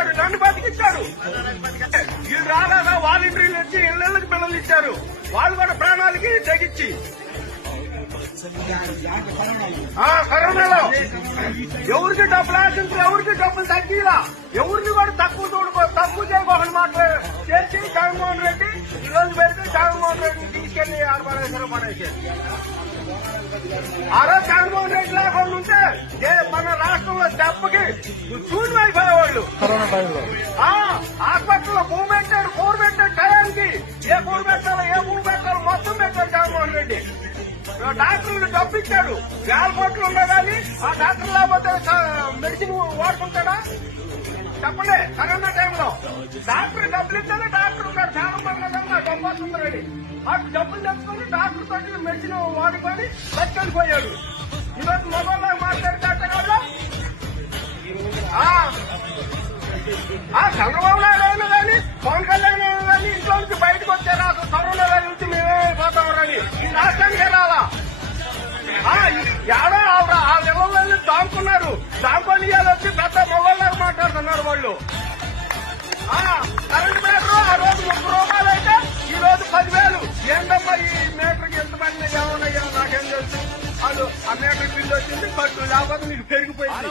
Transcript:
బతికిచ్చాడు, నన్ను బతికిచ్చాడు. వీళ్ళు రాలేదా వాలంటీర్లు వచ్చి ఇళ్ళకి పిల్లలు ఇచ్చారు, వాళ్ళు కూడా ప్రాణాలకి తెగించి. కరోనాలో ఎవరికి డబ్బులు ఆశించారు, ఎవరికి డబ్బులు తగ్గిలా, ఎవరిని కూడా తక్కువ చేయకుండా మాట్లాడు చేసి జగన్మోహన్ రెడ్డి ఈ రోజు పెడితే జగన్మోహన్ రెడ్డిని తీసుకెళ్లి పడేశారు. ఆ రోజు జగన్మోహన్ రెడ్డి లేకుండా ఉంటే మన రాష్ట్రంలో దెబ్బకి శూన్యం అయిపోయేవాళ్ళు. కరోనా టైంలో హాస్పిటల్లో భూమి పెట్టాడు, కూర పెట్టాడు, టయానికి ఏ కూర పెట్టాలో ఏ భూమి పెట్టాలో మొత్తం పెట్టాడు జగన్మోహన్ రెడ్డి. డాక్టర్లు డబ్బు ఇచ్చాడు, వేల కోట్లు ఉన్నా కానీ ఆ డాక్టర్ లేకపోతే మెడిసిన్ వాడుకుంటాడా చెప్పండి. కరోనా టైంలో డాక్టర్ డబ్బులు ఇచ్చాడు, డాక్టర్ ఉన్నాడు చాలా మంది డబ్బు వస్తుందండి. ఆ డబ్బులు తెచ్చుకొని డాక్టర్ తోటి మెడిసిన్ వాడుకొని బతికెళ్ళిపోయాడు. ఈరోజు మొబైల్లో మాట్లాడే డాక్టర్ గారు చంద్రబాబు నాయుడు అయినా కానీ పవన్ కళ్యాణ్ అయినా కానీ ఇంట్లో నుంచి బయటకు వచ్చారు. అసలు కరోనా నుంచి మేమే పోతామని ఈ రాష్ట్రానికి రాలా. ఏడో ఆ నెలల్లో దాముకున్నారు, దాముకొని వచ్చి పెద్ద మొబైల్ మాట్లాడుతున్నారు వాళ్ళు. కరెంట్ మీటర్ ఆ రోజు 30 రూపాయలు అయితే ఈ రోజు 10,000. ఏంటమ్మా ఈ మీటర్కి ఎంతమంది ఏమన్నా నాకేం తెలుసు. వాళ్ళు ఆ మీటర్ బిల్లు వచ్చింది కట్టు, లేకపోతే నీకు పెరిగిపోయింది.